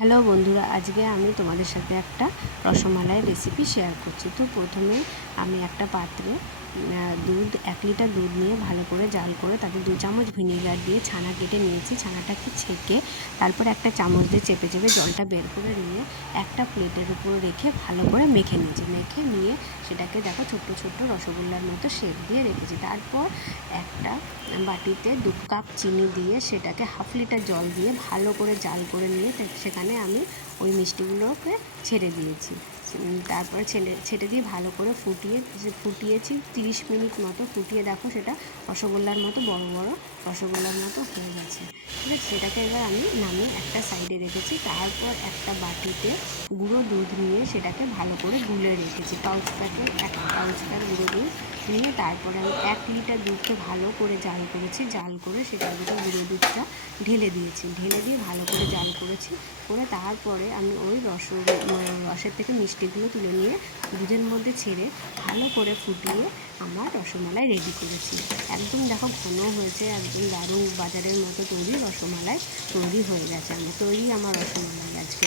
Hello বন্ধুরা, আজকে আমি তোমাদের সাথে একটা রসমালাই রেসিপি শেয়ার করছি। তো প্রথমে আমি একটা পাত্রে দুধ, এক লিটার দুধ নিয়ে ভালো করে জাল করে তাতে দু চামচ ভিনেগার দিয়ে ছানা কেটে নিয়েছি। ছানাটাকে ছেঁকে তারপর একটা চামচ দিয়ে চেপে চেপে জলটা বের করে নিয়ে একটা প্লেটের উপর রেখে ভালো করে মেখে নিয়েছি। মেখে নিয়ে সেটাকে দেখো ছোট্ট ছোট্ট রসগোল্লার মতো শেপ দিয়ে রেখেছি। তারপর একটা বাটিতে দু কাপ চিনি দিয়ে সেটাকে হাফ লিটার জল দিয়ে ভালো করে জাল করে নিয়ে সেখানে আমি ওই মিষ্টিগুলোকে ছেড়ে দিয়েছি। তারপরে ছেলে ছেড়ে দিয়ে ভালো করে ফুটিয়ে ফুটিয়েছি, তিরিশ মিনিট মতো ফুটিয়ে দেখো সেটা রসগোল্লার মতো, বড় বড় রসগোল্লার মতো হয়ে গেছে। ঠিক আছে? সেটাকে এবার আমি নামিয়ে একটা সাইডে রেখেছি। তারপর একটা বাটিতে গুঁড়ো দুধ নিয়ে সেটাকে ভালো করে গুলে রেখেছি। পাউচ প্যাকেট, এক পাউচ প্যাক গুঁড়ো দুধ নিয়ে তারপরে আমি এক লিটার দুধকে ভালো করে জাল করেছি। জাল করে সেটার ভিতরে গুঁড়ো দুধটা ঢেলে দিয়েছি। ঢেলে দিয়ে ভালো করে জাল করেছি। করে তারপরে আমি ওই রস রসের থেকে মিষ্টিগুলো তুলে নিয়ে দুধের মধ্যে ছেড়ে ভালো করে ফুটিয়ে আমার রসমালাই রেডি করেছি। একদম দেখো ঘন হয়েছে, একদম দারুণ বাজারের মতো তৈরি রসমালাই তৈরি হয়ে গেছে। আমি তৈরি আমার রসমালাই আজকে।